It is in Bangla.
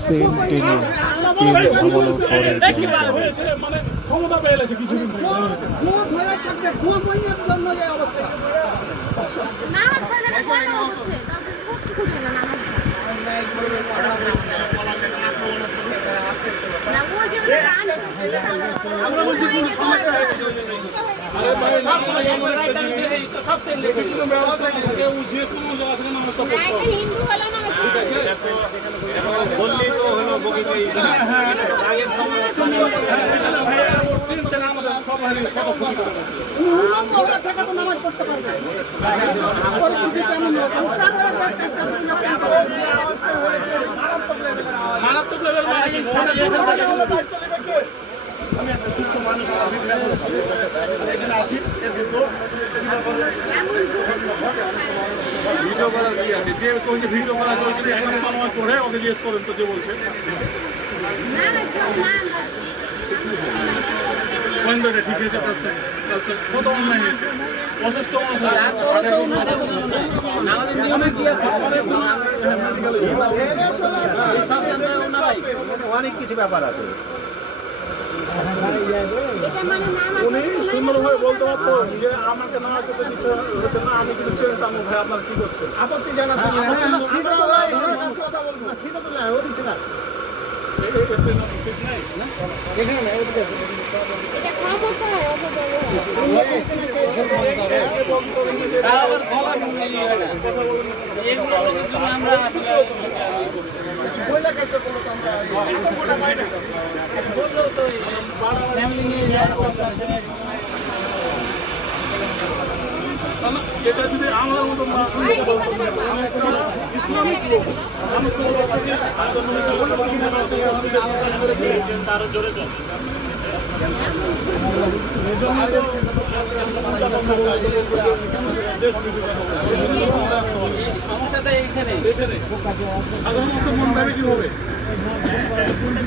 সেম টেনে পরে টেনে। হয়েছে মানে ক্ষমতা পেয়ে গেছে কিছুদিন আমরা বলছি কোনো সমস্যা আরে সব সব তেল লেগে কিন্তু ব্যবস্থা কি যে কোনো জায়গা থেকে নামাজটা না এটা হিন্দু হলেও নামাজ পড়বে বললি তো হলো নামাজ পড়তে পারবে পরিস্থিতি কেমন মারাত্মক আমি একটা সুস্থ মানুষ এখানে আছি এর কিন্তু ভিডিও করার কি আছে? যে কইছে ভিডিও করা চলছে এখন পড়ে ওকে জিজ্ঞেস করুন তো যে বলছে। বন্ধটা ঠিক আছে কত অন্যায় হয়েছে অসুস্থ অনেক কিছু ব্যাপার আছে। উনি সুন্দরভাবে বলতে পারতো যে আমাকে না করতে দিচ্ছে হচ্ছে না আমি কিন্তু চিন্তা ভাই আপনার কি করছেন আপত্তি জানাচ্ছি না হ্যাঁ, সিরাতুল্লাহ, এরকম কথা বলছি না, সিরাতুল্লাহ, না। এই- এই- না- ঠিক নাই এটা যদি আমার মতো ইসলামিক লোক রাস্তাকে জোরে চলে সাধারণত মন যাবে কি হবে অনেক